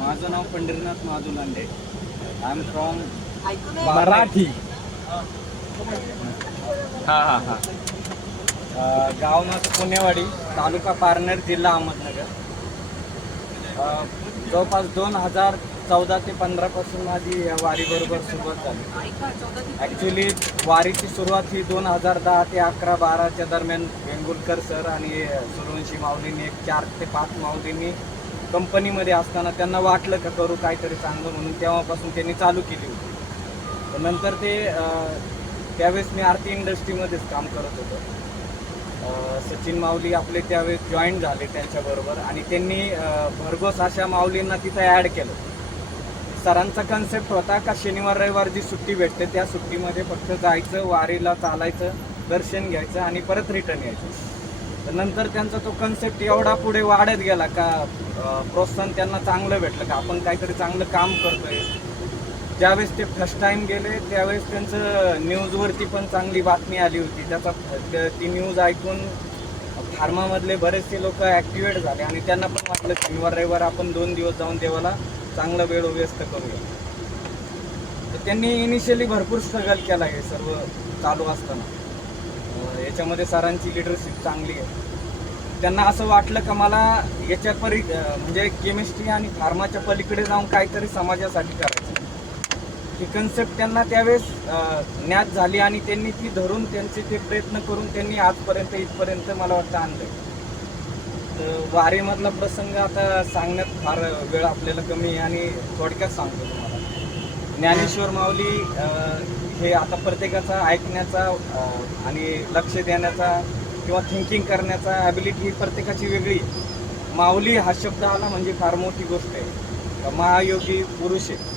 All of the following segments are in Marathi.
माझं नाव Pandharinath Mahadu Lande. I am from Marathi. हा हा हा. गाव माझं पुणेवाडी, तालुका पारनेर, जिल्हा अहमदनगर. जवळपास 2014 ते 15 पासून माझी या वारीबरोबर सुरुवात झाली. ॲक्च्युली वारीची सुरुवात ही 2010 ते 11-12च्या दरम्यान वेंगुर्लेकर सर आणि सूर्यवंशी माऊलींनी एक 4 ते 5 माऊलींनी कंपनीमध्ये असताना त्यांना वाटलं का करू काहीतरी चांगलं म्हणून, तेव्हापासून त्यांनी चालू केली होती. नंतर ते त्यावेळेस मी आरती इंडस्ट्रीमध्येच काम करत होतो. सचिन माऊली आपले त्यावेळेस जॉईन झाले त्यांच्याबरोबर आणि त्यांनी भरघोस अशा माऊलींना तिथं ॲड केलं. सरांचा कन्सेप्ट होता का शनिवार रविवार जी सुट्टी भेटते त्या सुट्टीमध्ये फक्त जायचं, वारीला चालायचं, दर्शन घ्यायचं आणि परत रिटर्न यायचं. तर नंतर त्यांचा तो कन्सेप्ट एवढा पुढे वाढत गेला का प्रोत्साहन त्यांना चांगलं भेटलं का आपण काहीतरी चांगलं काम करतोय. ज्यावेळेस ते फर्स्ट टाईम गेले त्यावेळेस त्यांचं न्यूजवरती पण चांगली बातमी आली होती. ती न्यूज ऐकून फार्मामधले बरेचसे लोक ॲक्टिवेट झाले आणि त्यांना पण वाटलं शनिवार रविवार आपण 2 दिवस जाऊन देवाला चांगला वेळ व्यस्त करूया. तर त्यांनी इनिशियली भरपूर स्ट्रगल केला हे सर्व चालू असताना. याच्यामध्ये सरांची लिडरशिप चांगली आहे. त्यांना असं वाटलं का मला याच्या म्हणजे केमिस्ट्री आणि फार्माच्या पलीकडे जाऊन काहीतरी समाजासाठी करायचं. ही कन्सेप्ट त्यांना त्यावेळेस ज्ञात झाली आणि त्यांनी ती धरून त्यांचे ते प्रयत्न करून त्यांनी आजपर्यंत इथपर्यंत मला वाटतं आणलं. तर वारीमधला प्रसंग आता सांगण्यात फार वेळ आपल्याला कमी आहे आणि थोडक्यात सांगतो तुम्हाला. ज्ञानेश्वर माऊली हे आता प्रत्येकाचा ऐकण्याचा आणि लक्ष देण्याचा किंवा थिंकिंग करण्याचा ॲबिलिटी ही प्रत्येकाची वेगळी आहे. माऊली हा शब्द आला म्हणजे फार मोठी गोष्ट आहे. महायोगी पुरुष आहे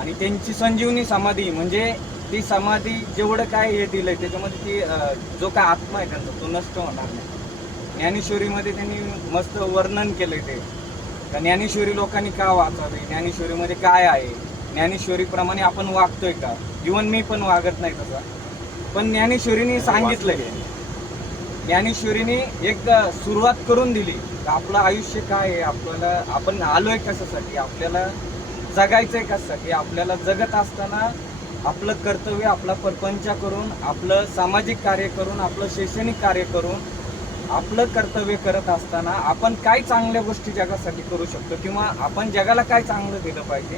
आणि त्यांची संजीवनी समाधी म्हणजे ती समाधी जेवढं काय हे दिलंय त्याच्यामध्ये ती जो काय आत्मा आहे त्यांचा तो नष्ट होणार नाही. ज्ञानेश्वरीमध्ये त्यांनी मस्त वर्णन केलंय ते का ज्ञानेश्वरी लोकांनी का वाचावे, ज्ञानेश्वरीमध्ये काय आहे, ज्ञानेश्वरीप्रमाणे आपण वागतोय का. इव्हन मी पण वागत नाही तसा, पण ज्ञानेश्वरीने सांगितलंय. ज्ञानेश्वरीने एक सुरुवात करून दिली का आपलं आयुष्य काय आहे, आपल्याला आपण आलोय कशासाठी, आपल्याला जगायचंय कशासाठी. आपल्याला जगत असताना आपलं कर्तव्य, आपला परपंच करून, आपलं सामाजिक कार्य करून, आपलं शैक्षणिक कार्य करून, आपलं कर्तव्य करत असताना आपण काय चांगल्या गोष्टी जगासाठी करू शकतो किंवा आपण जगाला काय चांगलं दिलं पाहिजे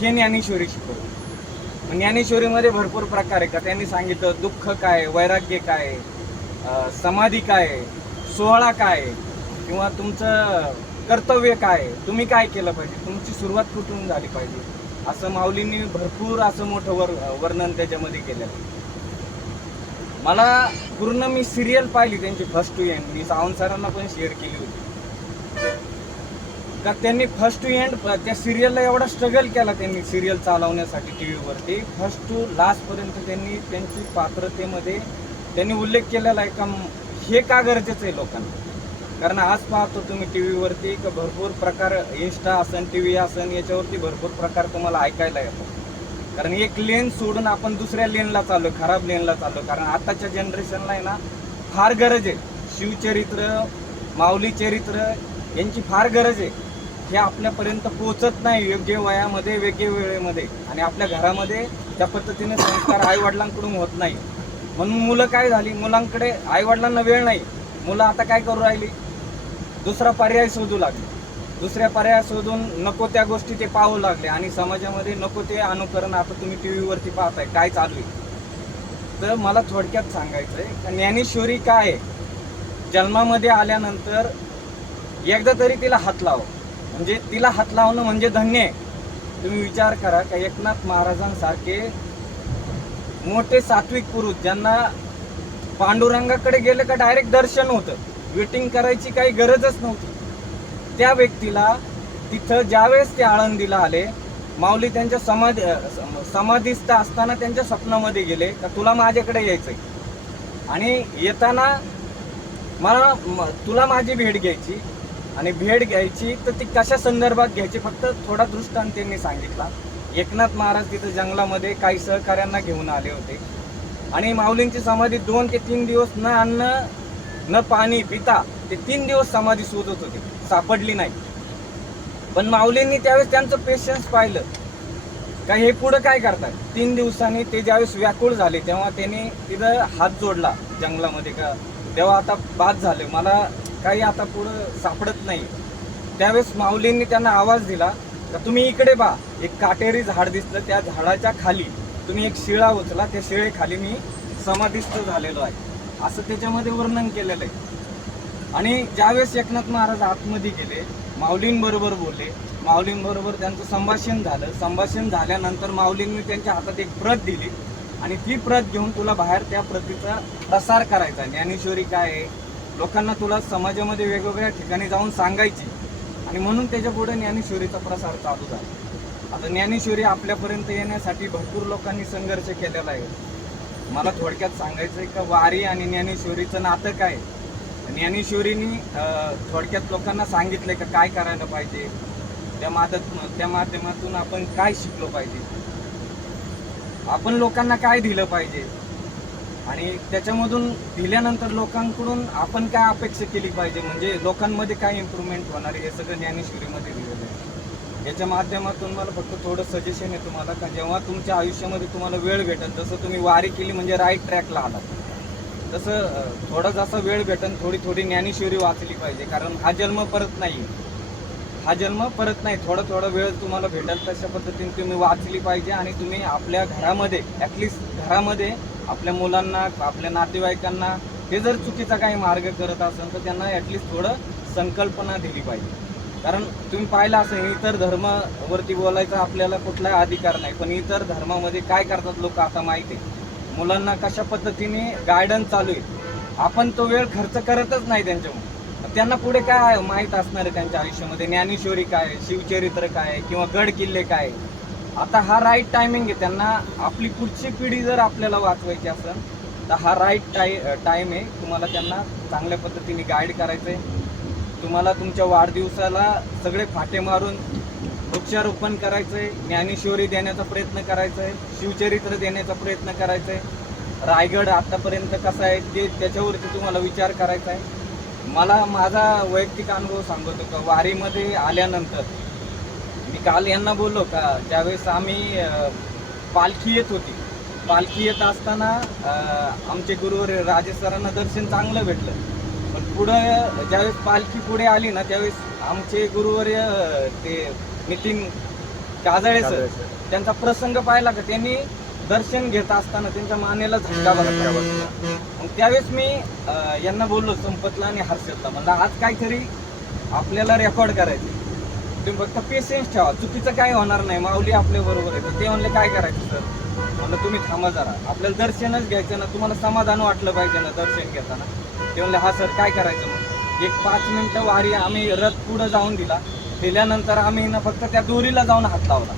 हे ज्ञानेश्वरी शिकवतो. ज्ञानेश्वरीमध्ये भरपूर प्रकार आहे का त्यांनी सांगितलं. दुःख काय, वैराग्य काय, समाधी काय, सोहळा काय, किंवा तुमचं कर्तव्य काय, तुम्ही काय केलं पाहिजे, तुमची सुरुवात कुठून झाली पाहिजे, असं माऊलींनी भरपूर असं मोठं वर्णन त्याच्यामध्ये केलं. मला पूर्ण मी सिरियल पाहिली त्यांची फर्स्ट टू एंड. मी सावंत सरांना पण शेअर केली होती का त्यांनी फर्स्ट टू एंड त्या सिरियलला एवढा स्ट्रगल केला त्यांनी सिरियल चालवण्यासाठी टी व्हीवरती. फर्स्ट टू लास्टपर्यंत त्यांनी त्यांची पात्रतेमध्ये त्यांनी उल्लेख केलेला आहे का हे का गरजेचं आहे लोकांना. कारण आज पाहतो तुम्ही टी व्हीवरती का भरपूर प्रकार, इन्स्टा असन, टी व्ही असन, याच्यावरती भरपूर प्रकार तुम्हाला ऐकायला येतो. कारण एक लेन सोडून आपण दुसऱ्या लेनला चाललो, खराब लेनला चाललो. कारण आताच्या जनरेशनला आहे ना फार गरज आहे शिवचरित्र, माऊली चरित्र यांची फार गरज आहे. हे आपल्यापर्यंत पोहोचत नाही योग्य वयामध्ये, वेगळ्या वेळेमध्ये, आणि आपल्या घरामध्ये त्या पद्धतीने संस्कार आईवडिलांकडून होत नाही. म्हणून मुलं काय झाली, मुलांकडे आईवडिलांना वेळ नाही. मुलं आता काय करू राहिली, दुसरा पर्याय शोधू लागले. दुसऱ्या पर्याय शोधून नको त्या गोष्टी ते पाहू लागले आणि समाजामध्ये नको ते अनुकरण आता तुम्ही टी व्हीवरती पाहताय काय चालू आहे. तर मला थोडक्यात सांगायचं आहे का ज्ञानेश्वरी काय आहे. जन्मामध्ये आल्यानंतर एकदा तरी तिला हात लाव, म्हणजे तिला हात लावणं म्हणजे धन्य आहे. तुम्ही विचार करा का एकनाथ महाराजांसारखे मोठे सात्विक पुरुष ज्यांना पांडुरंगाकडे गेलं का डायरेक्ट दर्शन होतं, वेटिंग करायची काही गरजच नव्हती. त्या व्यक्तीला तिथं ज्यावेळेस ते आळंदीला आले, माऊली त्यांच्या समाधीस्थ असताना त्यांच्या स्वप्नामध्ये गेले का तुला माझ्याकडे यायचंय आणि येताना तुला माझी भेट घ्यायची. आणि भेट घ्यायची तर ती कशा संदर्भात घ्यायची फक्त थोडा दृष्टांत त्यांनी सांगितला. एकनाथ महाराज तिथं जंगलामध्ये काही सहकार्यांना घेऊन आले होते आणि माऊलींची समाधी 2 ते 3 दिवस न अन्न न पाणी पिता ते 3 दिवस समाधी शोधत होते, सापडली नाही. पण माऊलींनी त्यावेळेस त्यांचं पेशन्स पाहिलं का हे पुढं काय करतात. 3 दिवसांनी ते ज्यावेळेस व्याकुळ झाले तेव्हा त्यांनी तिथं हात जोडला जंगलामध्ये का तेव्हा आता बाद झाले, मला काही आता पुढं सापडत नाही. त्यावेळेस माऊलींनी त्यांना आवाज दिला का तुम्ही इकडे बा, एक काटेरी झाड दिसलं, त्या झाडाच्या खाली तुम्ही एक शिळा उचला, त्या शिळेखाली मी समाधिस्थ झालेलो आहे, असं त्याच्यामध्ये वर्णन केलेलं आहे. आणि ज्यावेळेस एकनाथ महाराज आतमध्ये गेले, माऊलींबरोबर बोलले, माऊलींबरोबर त्यांचं संभाषण झालं. संभाषण झाल्यानंतर माऊलींनी त्यांच्या हातात एक प्रत दिली आणि ती प्रत घेऊन तुला बाहेर त्या प्रतीचा प्रसार करायचा. ज्ञानेश्वरी काय आहे, लोकांना तुला समाजामध्ये वेगवेगळ्या ठिकाणी जाऊन सांगायची आणि म्हणून त्याच्या पुढे ज्ञानेश्वरीचा प्रसार चालू झाला. आता ज्ञानेश्वरी आपल्यापर्यंत येण्यासाठी भरपूर लोकांनी संघर्ष केलेला आहे. मला थोडक्यात सांगायचं आहे का वारी आणि ज्ञानेश्वरीचं नातं काय. ज्ञानेश्वरीनी थोडक्यात लोकांना सांगितलंय का काय करायला पाहिजे, त्या माध्यमातून आपण काय शिकलो पाहिजे, आपण लोकांना काय दिलं पाहिजे आणि त्याच्यामधून दिल्यानंतर लोकांकडून आपण काय अपेक्षा केली पाहिजे, म्हणजे लोकांमध्ये काय इम्प्रूव्हमेंट होणार हे सगळं ज्ञानेश्वरीमध्ये दिलेलं आहे. याच्या माध्यमातून मला फक्त थोडं सजेशन आहे तुम्हाला का जेव्हा तुमच्या आयुष्यामध्ये तुम्हाला वेळ भेटेल, जसं तुम्ही वारी केली म्हणजे राईट ट्रॅकला आलात, तसं थोडा जसा वेळ भेटेल थोडी ज्ञानेश्वरी वाचली पाहिजे. कारण हा जन्म परत नाही, थोडा वेळ तुम्हाला भेटेल तशा पद्धतीने तुम्ही वाचली पाहिजे. आणि तुम्ही आपल्या घरामध्ये ॲटलिस्ट घरामध्ये आपल्या मुलांना, आपल्या नातेवाईकांना ते जर चुकीचा काही मार्ग करत असेल तर त्यांना ॲटलिस्ट थोडं संकल्पना दिली पाहिजे. कारण तुम्ही पाहिलं असेल इतर धर्मावरती बोलायचा आपल्याला कुठलाही अधिकार नाही, पण इतर धर्मामध्ये काय करतात लोक आता माहिती आहे. मुलांना कशा पद्धतीने गायडन्स चालू आहे, आपण तो वेळ खर्च करतच नाही त्यांच्यामुळे. त्यांना पुढे काय माहीत असणार आहे त्यांच्या आयुष्यामध्ये, ज्ञानेश्वरी काय, शिवचरित्र काय किंवा गड किल्ले काय. आता हा राईट टायमिंग आहे त्यांना. आपली पुढची पिढी जर आपल्याला वाचवायची असेल तर हा राईट टाईम आहे. तुम्हाला त्यांना चांगल्या पद्धतीने गाईड करायचं आहे. तुम्हाला तुमच्या वाढदिवसाला सगळे फाटे मारून वृक्षारोपण करायचं आहे, ज्ञानेश्वरी देण्याचा प्रयत्न करायचा आहे, शिवचरित्र देण्याचा प्रयत्न करायचा आहे. रायगड आतापर्यंत कसा आहे ते त्याच्यावरती तुम्हाला विचार करायचा आहे. मला माझा वैयक्तिक अनुभव सांगतो का वारीमध्ये आल्यानंतर मी काल यांना बोललो का ज्यावेळेस आम्ही पालखी येत होती, पालखी येत असताना आमचे गुरुवर्य राजेश सरांना दर्शन चांगलं भेटलं. पण पुढं ज्यावेळेस पालखी पुढे आली ना त्यावेळेस आमचे गुरुवर्य ते नितीन काजळे सर त्यांचा प्रसंग पाहिला का त्यांनी दर्शन घेत असताना त्यांच्या मानेला झटका बसला. मग त्यावेळेस मी यांना बोललो, संपतला आणि हर्षदला, म्हणलं आज काहीतरी आपल्याला रेकॉर्ड करायचं, तुम्ही फक्त पेशन्स ठेवा, चुकीचं काय होणार नाही, माऊली आपल्या बरोबर आहे. ते म्हणले काय करायचं सर, म्हणलं तुम्ही थांबा जरा, आपल्याला दर्शनच घ्यायचं ना, तुम्हाला समाधान वाटलं पाहिजे ना दर्शन घेताना. ते म्हणले हा सर काय करायचं. मग एक 5 मिनिटं वारी आम्ही रथ पुढं जाऊन दिल्यानंतर आम्ही ना फक्त त्या दोरीला जाऊन हात लावला.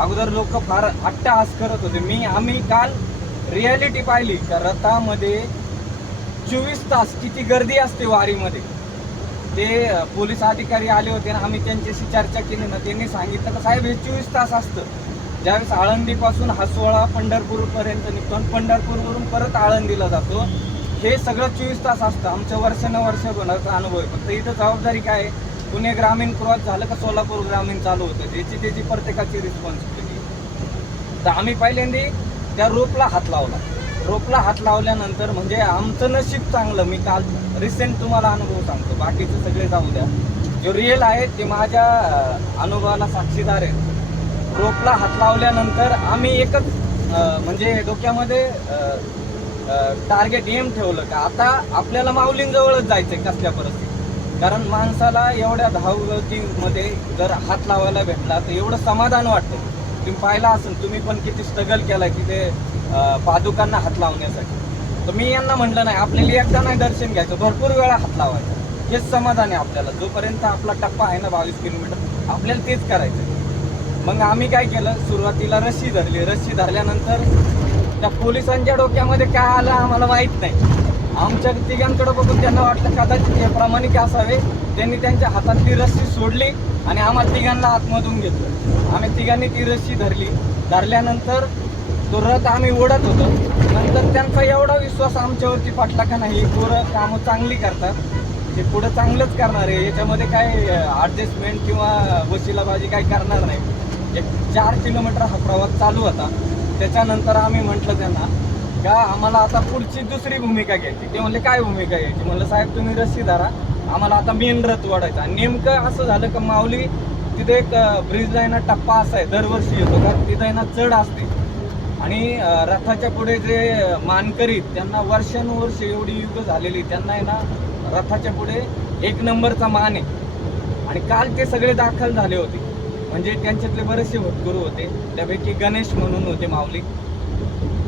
अगोदर लोक फार अट्टहास करत होते. आम्ही काल रियालिटी पाहिली का रथामध्ये 24 तास किती गर्दी असते वारीमध्ये. ते पोलीस अधिकारी आले होते आणि आम्ही त्यांच्याशी चर्चा केली ना, त्यांनी सांगितलं की साहेब हे 24 तास असतं. ज्यावेळेस आळंदीपासून हा सोहळा पंढरपूरपर्यंत निघतो आणि पंढरपूरवरून परत आळंदीला जातो, हे सगळं 24 तास असतं. आमचं वर्षानुवर्षभराचा अनुभव आहे. फक्त इथं जबाबदारी काय आहे, पुणे ग्रामीण क्रॉस झालं का सोलापूर ग्रामीण चालू होतं, त्याची प्रत्येकाची रिस्पॉन्सिबिलिटी. तर आम्ही पहिल्यांदा त्या रोपला हात लावला. रोपला हात लावल्यानंतर म्हणजे आमचं नशीब चांगलं. मी काल रिसेंट तुम्हाला अनुभव सांगतो, बाकीचं सगळे जाऊ द्या. जो रिअल आहे ते माझ्या अनुभवाला साक्षीदार आहे. रोपला हात लावल्यानंतर आम्ही एकच म्हणजे डोक्यामध्ये टार्गेट एम ठेवलं का आता आपल्याला माऊलींजवळच जायचंय कसल्या परिस्थितीत. कारण माणसाला एवढ्या धावगतीमध्ये जर हात लावायला भेटला तर एवढं समाधान वाटतं. तुम्ही पाहिला असेल, तुम्ही पण किती स्ट्रगल केलाय तिथे पादुकांना हात लावण्यासाठी. तर मी यांना म्हटलं नाही, आपल्याला एकदा नाही दर्शन घ्यायचं, भरपूर वेळा हात लावायचा, हेच समाधान आहे आपल्याला. जोपर्यंत आपला टप्पा आहे ना 22 किलोमीटर, आपल्याला तेच करायचं. मग आम्ही काय केलं, सुरुवातीला रस्सी धरली. रस्सी धरल्यानंतर त्या पोलिसांच्या डोक्यामध्ये काय आलं आम्हाला माहीत नाही. आमच्या तिघांकडे बघून त्यांना वाटलं कदाचित हे प्रामाणिक असावे. त्यांनी त्यांच्या हातातली रस्सी सोडली आणि आम्हाला तिघांना आतमधून घेतलं. आम्ही तिघांनी ती रस्सी धरल्यानंतर तो रथ आम्ही ओढत होतो. नंतर त्यांचा एवढा विश्वास आमच्यावरती पटला का नाही, पोरं कामं चांगली करतात, ते पुढे चांगलंच करणार आहे, याच्यामध्ये काय ॲडजस्टमेंट किंवा वशिलाबाजी काही करणार नाही. एक 4 किलोमीटर हा प्रवास चालू होता. त्याच्यानंतर आम्ही म्हटलं त्यांना का आम्हाला आता पुढची दुसरी भूमिका घ्यायची. ते म्हणले काय भूमिका घ्यायची? म्हणलं साहेब तुम्ही रस्सी धरा, आम्हाला आता मेन रथ ओढायचा. नेमकं असं झालं का माऊली तिथे एक ब्रिजला आहे ना टप्पा असा आहे, दरवर्षी येतो का तिथं आहे ना चढ असते आणि रथाच्या पुढे जे मानकरी त्यांना वर्षानुवर्ष एवढी युग झालेली, त्यांना आहे ना रथाच्या पुढे 1 नंबरचा मान आहे. आणि काल ते सगळे दाखल झाले होते, म्हणजे त्यांच्यातले बरेचसे होतगुरू होते, त्यापैकी गणेश म्हणून होते माऊली.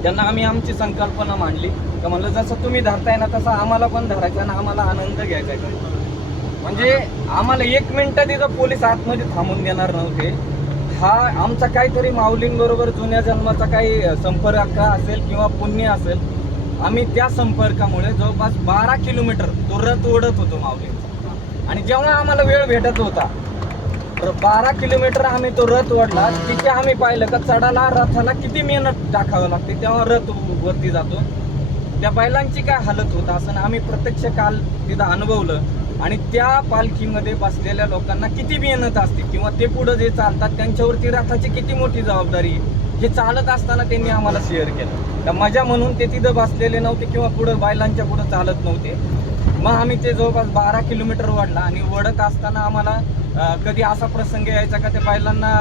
त्यांना आम्ही आमची संकल्पना मांडली का म्हणलं जसं तुम्ही धरताय ना तसं आम्हाला पण धरायचं आणि आम्हाला आनंद घ्यायचा आहे. म्हणजे आम्हाला 1 मिनिटं तिथं पोलीस आतमध्ये थांबून देणार नव्हते. हा आमचा काहीतरी माऊलींबरोबर जुन्या जन्माचा काही संपर्क असेल किंवा पुण्य असेल. आम्ही त्या संपर्कामुळे जवळपास 12 किलोमीटर तो रथ ओढत होतो माऊलींचा. आणि जेव्हा आम्हाला वेळ भेटत होता 12 किलोमीटर आम्ही तो रथ ओढला. तिथे आम्ही पाहिलं का चढाला रथाला किती मेहनत टाकावं लागते, तेव्हा रथ वरती जातो. त्या बैलांची काय हालत होत असं आम्ही प्रत्यक्ष काल तिथं अनुभवलं. आणि त्या पालखीमध्ये बसलेल्या लोकांना किती मेहनत असते किंवा ते पुढं जे चालतात त्यांच्यावरती रथाची किती मोठी जबाबदारी, हे चालत असताना त्यांनी आम्हाला शेअर केलं. तर मजा म्हणून ते तिथं बसलेले नव्हते किंवा पुढं बैलांच्या पुढं चालत नव्हते. मग आम्ही ते जवळपास 12 किलोमीटर वाढला. आणि वडत असताना आम्हाला कधी असा प्रसंग यायचा का त्या बैलांना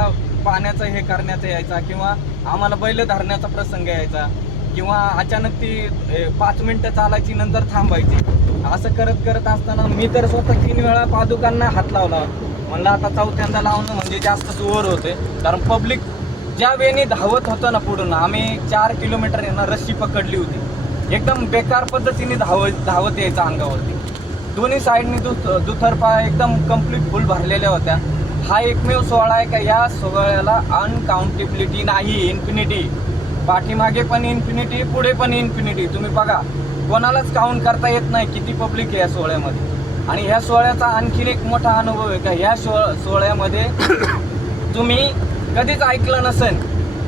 पाण्याचं हे करण्याचा यायचा किंवा आम्हाला बैल धरण्याचा प्रसंग यायचा किंवा अचानक ती 5 मिनिटं चालायची नंतर थांबायची. असं करत करत असताना मी तर स्वतः 3 वेळा पादुकांना हात लावला. म्हणलं आता 4थ्यांदा लावणं म्हणजे जास्तच ओव्हर होते, कारण पब्लिक ज्या वेळी धावत होतं ना पुढून, आम्ही 4 किलोमीटर यांना रस्सी पकडली होती. एकदम बेकार पद्धतीने धावत यायचं अंगावरती. दोन्ही साईडनी दुतर्फा एकदम कम्प्लीट फुल भरलेल्या होत्या. हा एकमेव सोहळा आहे का या सोहळ्याला अनकाउंटेबिलिटी नाही, इन्फिनिटी. पाठीमागे पण इन्फिनिटी, पुढे पण इन्फिनिटी. तुम्ही बघा, कोणालाच काउंट करता येत नाही किती पब्लिक आहे या सोहळ्यामध्ये. आणि ह्या सोहळ्याचा आणखीन एक मोठा अनुभव आहे का ह्या सोहळ्यामध्ये तुम्ही कधीच ऐकलं नसेल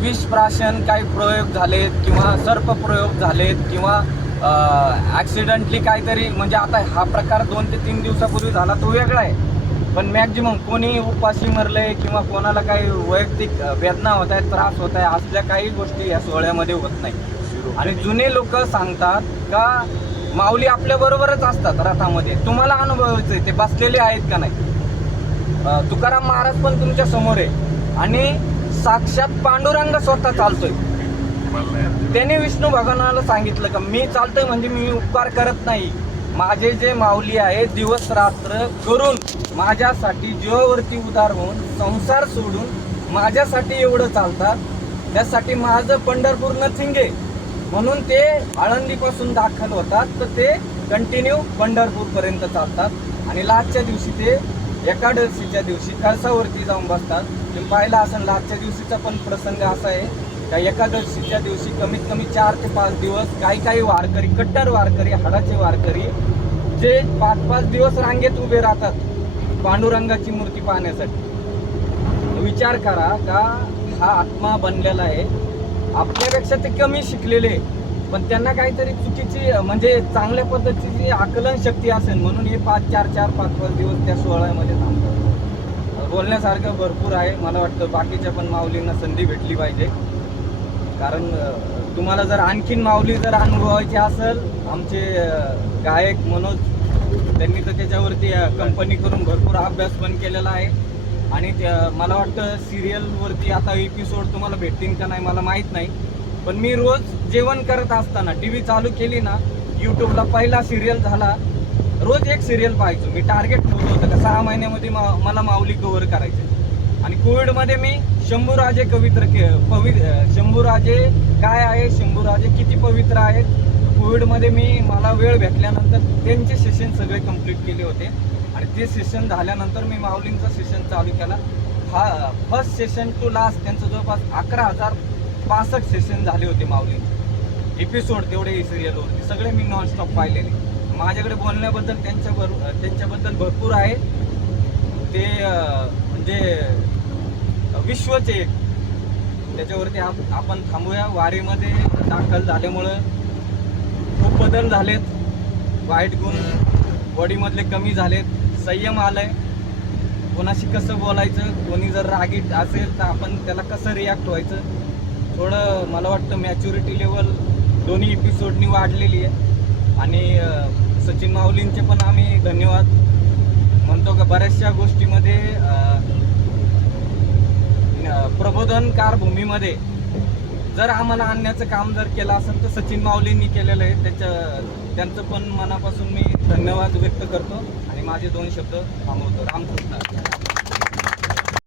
विषप्राशन काही प्रयोग झालेत किंवा सर्प प्रयोग झालेत किंवा ॲक्सिडेंटली काहीतरी. म्हणजे आता हा प्रकार 2 ते 3 दिवसापूर्वी झाला तो वेगळा आहे, पण मॅक्झिमम कोणी उपाशी मरले किंवा कोणाला काही वैयक्तिक वेदना होत आहेत, त्रास होत आहे, असल्या काही गोष्टी या सोहळ्यामध्ये होत नाही. आणि जुने लोक सांगतात का माऊली आपल्या बरोबरच असतात रथामध्ये, तुम्हाला अनुभवायचं ते बसलेले आहेत का नाही. तुकाराम महाराज पण तुमच्या समोर आहे आणि साक्षात पांडुरंग स्वतः चालतोय. त्याने विष्णू भगवानाला सांगितलं का मी चालतोय म्हणजे मी उपकार करत नाही. माझे जे माऊली आहे दिवस रात्र करून माझ्यासाठी जीवावरती उदार होऊन संसार सोडून माझ्यासाठी एवढं चालतात, त्यासाठी माझं पंढरपूर नथिंग आहे. म्हणून ते आळंदीपासून दाखल होतात तर ते कंटिन्यू पंढरपूरपर्यंत चालतात. आणि लास्टच्या दिवशी ते एकादशीच्या दिवशी कळसावरती जाऊन बसतात. तुम्ही पाहिलं असेल लास्टच्या दिवशीचा पण प्रसंग असा आहे का एकादशीच्या दिवशी कमीत कमी 4 ते 5 दिवस काही वारकरी, कट्टर वारकरी, हाडाचे वारकरी जे 5-5 दिवस रांगेत उभे राहतात पांडुरंगाची मूर्ती पाहण्यासाठी. विचार करा का हा आत्मा बनलेला आहे. आपल्यापेक्षा ते कमी शिकलेले, पण त्यांना काहीतरी चुकीची म्हणजे चांगल्या पद्धतीची आकलन शक्ती असेल म्हणून हे 5-4 दिवस त्या सोहळ्यामध्ये थांबतात. बोलण्यासारखं भरपूर आहे. मला वाटतं बाकीच्या पण माऊलींना संधी भेटली पाहिजे, कारण तुम्हाला जर आणखीन माऊली जर अनुभवायची असेल, आमचे गायक मनोज त्यांनी तर त्याच्यावरती कंपनी करून भरपूर अभ्यास पण केलेला आहे. आणि मला वाटतं सिरियलवरती आता एपिसोड तुम्हाला भेटतील का नाही मला माहीत नाही, पण मी रोज जेवण करत असताना टी व्ही चालू केली ना, यूट्यूबला पहिला सिरियल झाला, रोज एक सिरियल पाहायचो. मी टार्गेट ठेवलं होतं का 6 महिन्यामध्ये मला माऊली कव्हर करायचे. आणि कोविडमध्ये मी शंभूराजे शंभूराजे काय आहे, शंभूराजे किती पवित्र आहेत. कोविडमध्ये मला वेळ भेटल्यानंतर त्यांचे सेशन सगळे कंप्लीट केले होते. आणि ते सेशन झाल्यानंतर मी माऊलींचा सेशन चालू केला. हा फर्स्ट सेशन टू लास्ट त्यांचं जवळपास 11,065 सेशन झाले होते माऊलींचे एपिसोड. तेवढे सिरियलवरती सगळे मी नॉनस्टॉप पाहिलेले. माझ्याकडे बोलण्याबद्दल त्यांच्याबद्दल भरपूर आहे. ते म्हणजे विश्वचे एक, त्याच्यावरती आपण थांबूया. वारीमध्ये दाखल झाल्यामुळं खूप बदल झालेत. वाईट गुण बॉडीमधले कमी झालेत, संयम आलाय, कोणाशी कसं बोलायचं, कोणी जर रागीट असेल तर आपण त्याला कसं रिॲक्ट व्हायचं, थोडं मला वाटतं मॅच्युरिटी लेवल दोन्ही एपिसोडनी वाढलेली आहे. आणि सचिन माऊलींचे पण आम्ही धन्यवाद म्हणतो का बऱ्याचशा गोष्टीमध्ये प्रबोधनकार भूमीमध्ये जर आम्हाला आणण्याचं काम जर केलं असेल तर सचिन माऊलींनी केलेलं आहे. त्यांचं पण मनापासून मी धन्यवाद व्यक्त करतो आणि माझे 2 शब्द थांबवतो. रामकृष्ण.